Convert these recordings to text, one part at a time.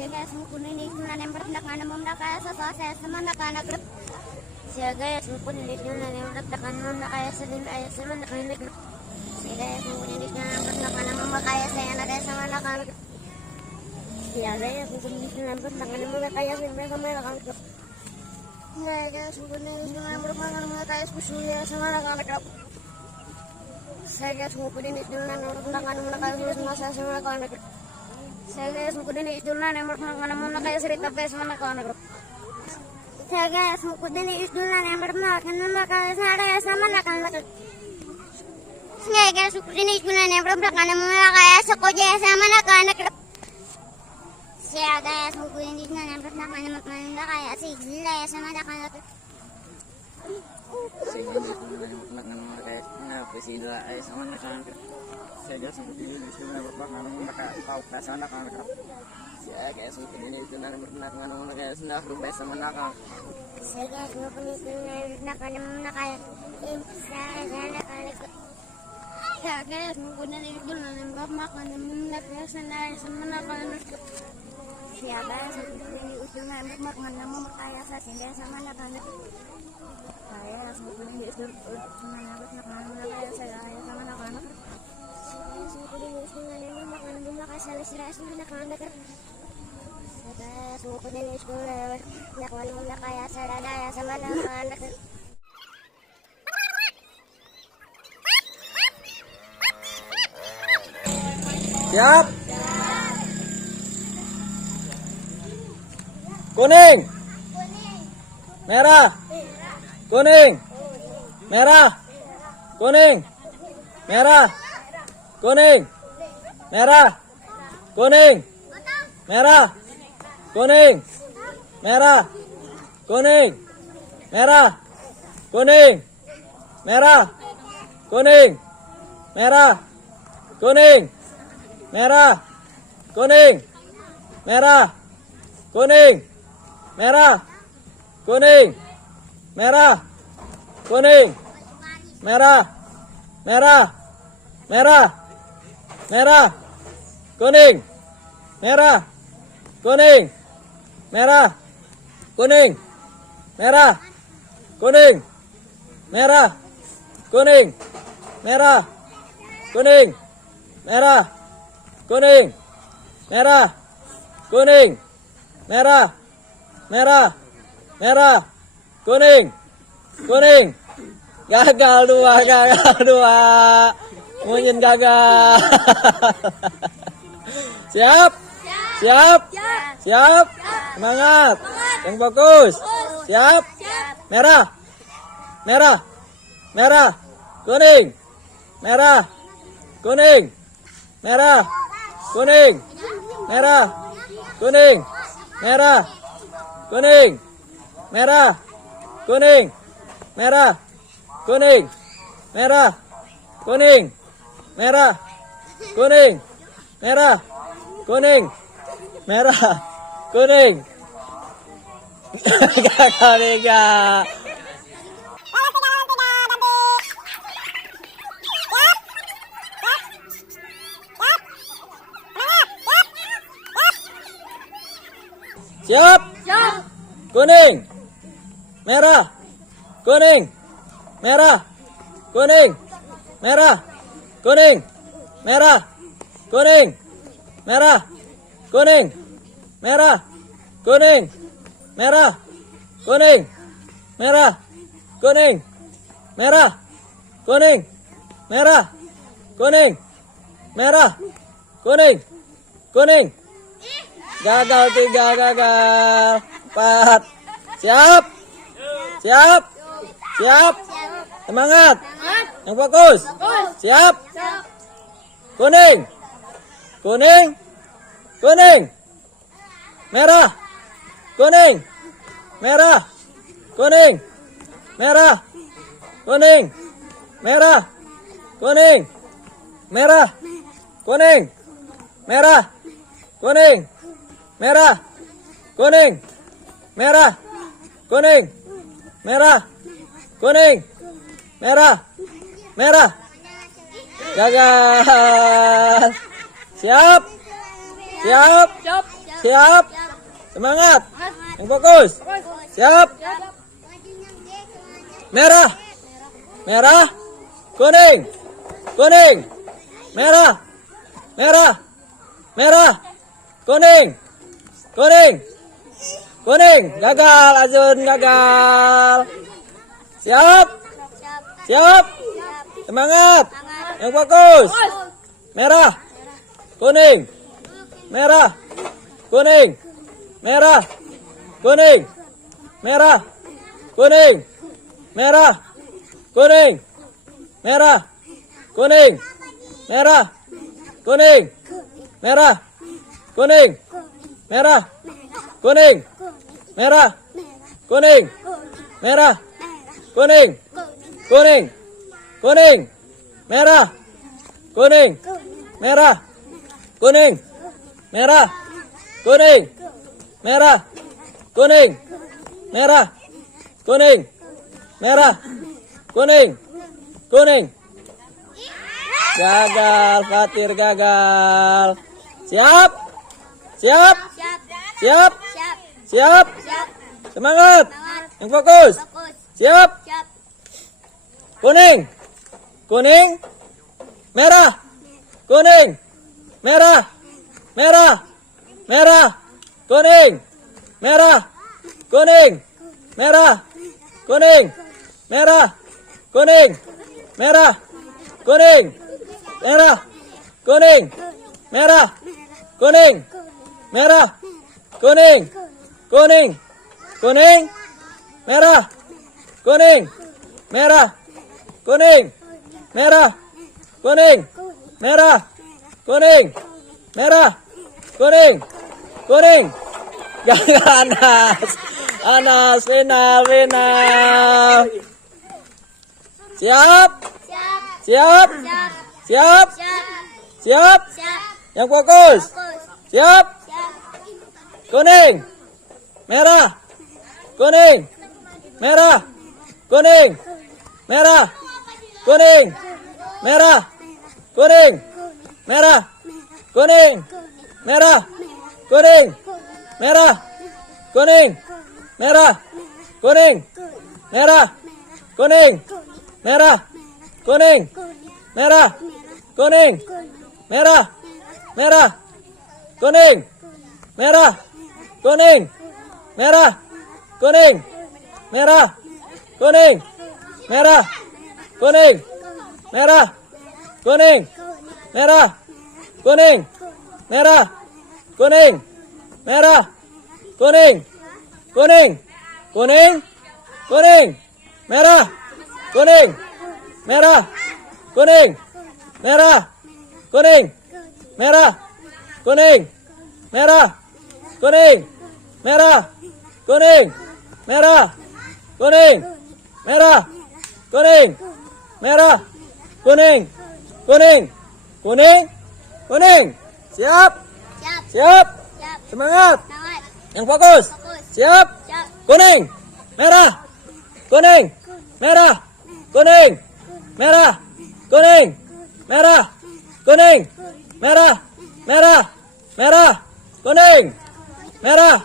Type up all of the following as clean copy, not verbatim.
Siaga sumukun ini cuma nembak nak mana munda kaya saya sama nak anak grup. Siaga ya sumukun ini cuma nembak nak mana munda kaya sedih kaya sama nak anak grup. Siaga ya sumukun ini cuma nembak nak mana munda kaya saya nak kaya sama nak anak grup. Siaga ya sumukun ini cuma nembak nak mana munda kaya sedih sama nak anak grup. Siaga ya sumukun ini cuma nembak nak mana munda kaya sedih sama nak anak grup. Siaga sumukun ini cuma nembak nak mana munda kaya sedih sama nak anak grup. Saya suku dini isdulna nemor mana mana kayak cerita pes mana kawan grup. Saya suku dini isdulna nemor mana kayak saya sama nak kawan grup. Saya suku dini isdulna nemor mana mana kayak sekoja sama nak kawan grup. Saya suku dini isdulna nemor mana mana kayak sigila sama nak kawan grup. Saya mana kayak apa sih sama nak kawan grup. Saya seperti ini itu nampak mana kayak tahu sana kan kak. Saya kayak seperti ini itu nampak mana kayak senang rumah sama nakal. Saya seperti itu nampak mana kayak saya nakal. Saya seperti itu nampak mana kayak senang sama nakal. Siapa seperti itu nampak mana kayak saya sama nakal. Saya seperti itu nampak mana kayak saya sama nakal. Siap. Kuning. Merah. Kuning. Merah. Kuning. Merah. Kuning. Merah. Kuning. Merah. Kuning. Merah. Kuning. Merah. Kuning. Merah. Kuning. Merah. Kuning. Merah. Kuning. Merah. Kuning. Merah. Kuning. Merah. Kuning. Merah. Merah. Merah. Merah. Kuning. Merah. Kuning. Merah. Kuning. Merah. Kuning. Merah. Kuning. Merah. Kuning. Merah. Kuning. Merah. Kuning. Merah. Merah. Merah. Kuning. Kuning. Gagal dua. Mungkin gagal. Siap? Siap? Siap? Semangat. Yang fokus. Siap? Merah. Merah. Merah. Kuning. Merah. Kuning. Merah. Kuning. Merah. Kuning. Merah. Kuning. Merah. Kuning. Merah. Kuning. Merah. Kuning. Merah. Kuning. Merah. Kuning. Merah. Kuning. Gagal tiga. Siap. Siap. Kuning. Merah. Kuning. Merah. Kuning. Merah. Kuning. Merah. Kuning. Merah. Kuning. Merah. Kuning. Merah. Kuning. Merah. Kuning. Merah. Kuning. Merah. Kuning. Merah. Kuning. Kuning. Gagal tiga, gagal. 4. Siap. Siap. Siap. Semangat. Yang fokus. Siap. Kuning. Kuning. Kuning. Merah. Kuning. Merah. Kuning. Merah. Kuning. Merah. Kuning. Merah. Kuning. Merah. Kuning. Merah. Kuning. Merah. Kuning. Merah. Kuning. Merah. Merah. Gagal. Siap. Siap. Siap. Semangat. Yang fokus. Siap. Merah. Merah. Kuning. Kuning. Merah. Merah. Merah. Kuning. Kuning. Kuning. Gagal, Azun, gagal. Siap. Siap. Semangat. Yang fokus. Merah. Kuning. Merah. Kuning. Merah. Kuning. Merah. Kuning. Merah. Kuning. Merah. Kuning. Merah. Kuning. Merah. Kuning. Merah. Kuning. Merah. Kuning. Merah. Kuning. Kuning. Kuning. Merah. Kuning. Merah. Kuning. Merah. Kuning. Merah. Kuning. Merah. Kuning. Merah. Kuning. Kuning. Gagal, Fatir gagal. Siap. Siap. Siap. Siap. Semangat. Yang fokus. Siap. Kuning. Kuning. Merah. Kuning. Merah. Merah. Merah. Kuning. Merah. Kuning. Merah. Kuning. Merah. Kuning. Merah. Kuning. Merah. Kuning. Merah. Kuning. Merah. Kuning. Kuning. Kuning. Merah. Kuning. Merah. Kuning. Merah. Kuning. Merah. Kuning. Merah. Kuning. Kuning. Gagal Anas. Anas final, final. Siap. Siap. Siap. Siap. Yang fokus. Siap. Kuning. Merah. Kuning. Merah. Kuning. Merah. Kuning. Merah. Kuning. Merah. Kuning. Merah. Kuning. Merah. Kuning. Merah. Kuning. Merah. Kuning. Merah. Kuning. Merah. Kuning. Merah. Merah. Kuning. Merah. Kuning. Merah. Kuning. Merah. Kuning. Merah. Kuning. Merah. Kuning. Merah. Kuning. Merah. Kuning. Merah. Kuning. Kuning. Kuning. Kuning. Merah. Kuning. Merah. Kuning. Merah. Kuning. Merah. Kuning. Merah. Kuning. Merah. Kuning. Merah. Kuning. Merah. Kuning. Merah. Kuning. Kuning. Kuning. Kuning. Siap. Siap. Semangat. Yang fokus. Siap. Kuning. Merah. Kuning. Merah. Kuning. Merah. Kuning. Merah. Kuning. Merah. Merah. Merah. Kuning. Merah.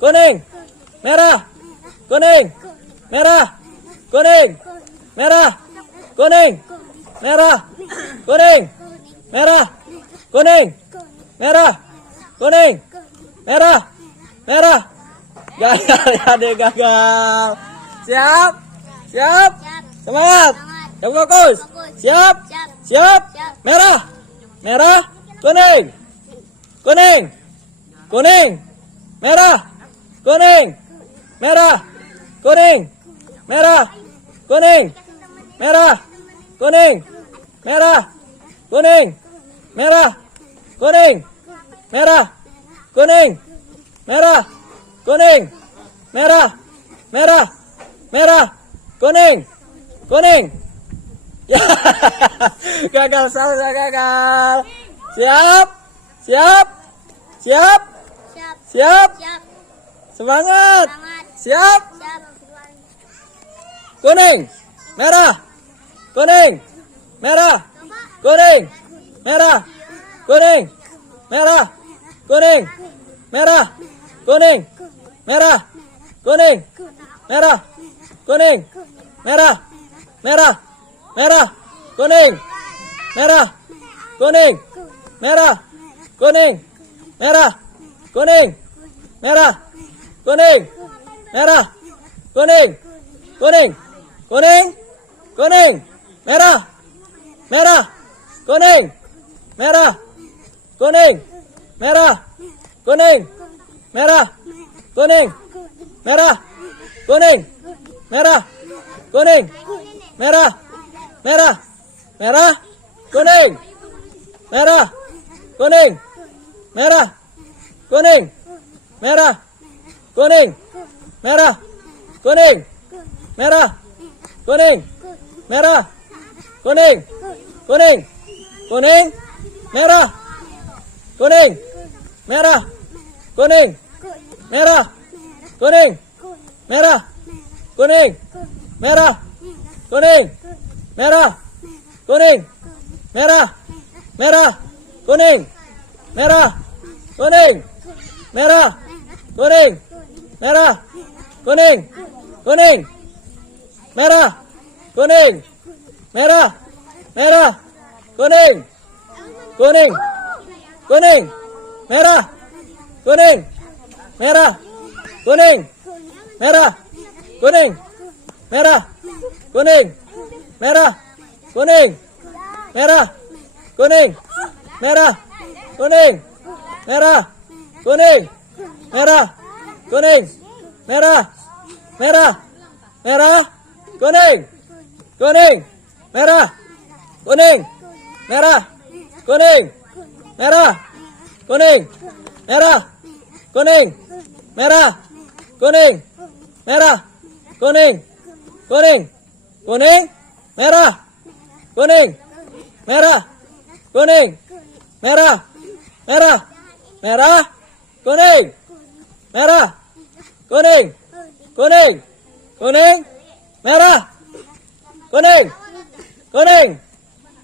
Kuning. Merah. Kuning. Merah. Kuning. Merah. Kuning. Merah. Kuning. Merah. Kuning. Merah. Kuning. Merah. Merah. Gagal ya, deh gagal. Siap. Siap. Semangat. Yang fokus. Siap. Siap. Merah. Merah. Kuning. Kuning. Kuning. Merah. Kuning. Merah. Kuning. Merah. Kuning. Merah. Kuning. Merah. Kuning. Merah. Kuning. Merah. Kuning. Merah. Kuning. Merah. Merah. Merah. Kuning. Kuning. Ya. Gagal, saya gagal. Siap. Siap. Siap. Siap. Semangat. Siap. Kuning. Merah. Kuning. Merah. Kuning. Merah. Kuning. Merah. Kuning. merah, kuning, merah, kuning, merah, kuning, merah, merah, merah, kuning, merah, kuning, merah, kuning, merah, kuning, merah, kuning, merah, kuning, kuning, kuning, kuning, merah, merah, kuning, merah, kuning, merah, kuning, merah, kuning, merah, kuning, merah, kuning, merah, merah, merah, kuning, merah, kuning, merah, kuning, merah, kuning, merah, kuning, merah, kuning, merah, kuning, kuning, kuning, merah, kuning, merah, kuning, merah, kuning, merah, kuning, merah, kuning, merah, kuning, merah, merah, kuning, merah, kuning, merah, kuning, merah, kuning, kuning, merah, kuning, merah, merah, kuning, kuning, kuning, merah, kuning, merah, kuning, merah, kuning, merah, kuning, merah, kuning, merah, kuning, merah, kuning, merah, kuning, merah, kuning, merah, merah, merah, kuning, kuning, merah, kuning, merah, kuning, merah, kuning, merah, kuning, merah, kuning, merah, kuning, kuning, kuning, merah, kuning, merah, kuning, merah, merah, merah, kuning, merah, kuning, kuning, kuning, merah, kuning, kuning.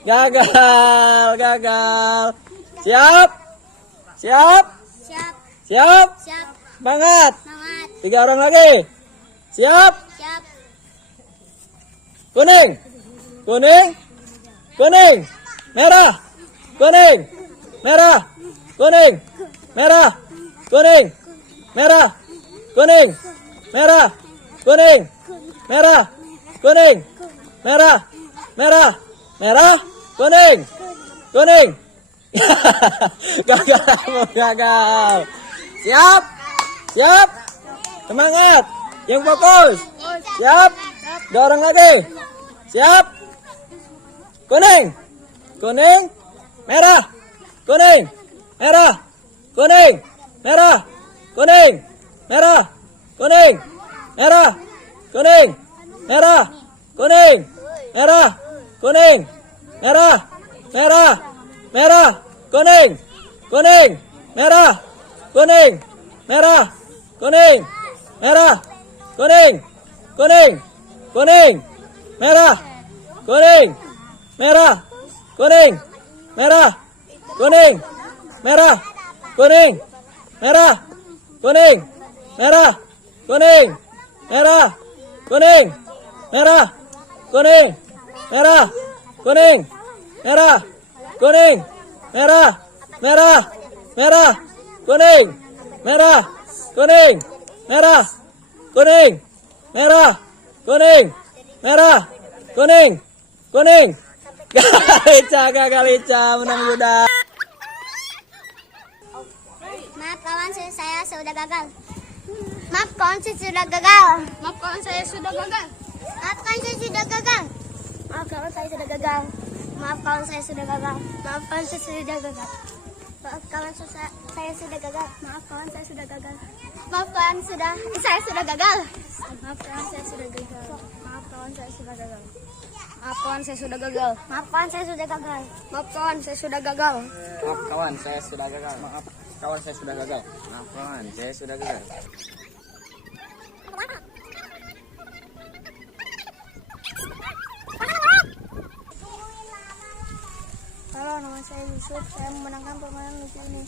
Gagal, gagal. Siap, siap, Siap. siap. Siap. Semangat. Semangat. 3 orang lagi. Siap, Siap. kuning, kuning, kuning, merah, kuning, merah, kuning, merah, kuning, merah, kuning, merah, kuning, merah, kuning, merah, merah, merah, kuning, kuning. Gagal, gagal. Siap, siap, semangat, yang fokus. Siap, 2 orang lagi. Siap, kuning, kuning, merah, kuning, merah, kuning, merah, kuning, merah, kuning, merah, kuning, merah, kuning, merah, kuning, merah, merah, merah, kuning, kuning, merah, kuning, merah, kuning, merah, kuning, kuning, kuning, merah, kuning, merah, kuning, merah, kuning, merah, kuning, merah, kuning, merah, kuning, merah, kuning, merah, kuning, merah, kuning, merah, kuning, merah, merah, merah, kuning, merah, kuning, merah, kuning, merah, kuning, merah, kuning, kuning. Gagal Ica, menang Yuda. Maaf kawan, saya sudah gagal. Maaf kawan, saya sudah gagal. Maaf kawan, saya sudah gagal. Maaf kawan, saya sudah gagal. Maaf kawan, saya sudah gagal. Maaf kawan, saya sudah gagal. Maaf kawan, saya sudah gagal. Maaf kawan, saya sudah gagal. Maaf kawan, saya sudah gagal. Maaf kawan, saya sudah gagal. Maaf kawan, saya sudah gagal. Maaf kawan, saya sudah gagal. Maaf kawan, saya sudah gagal. Maaf kawan, saya sudah gagal. Maaf kawan, saya sudah gagal. Maaf kawan, saya sudah gagal. Maaf kawan, saya sudah gagal. Maaf kawan, saya sudah gagal. Halo, nama saya Yusuf. Saya memenangkan permainan lucu ini.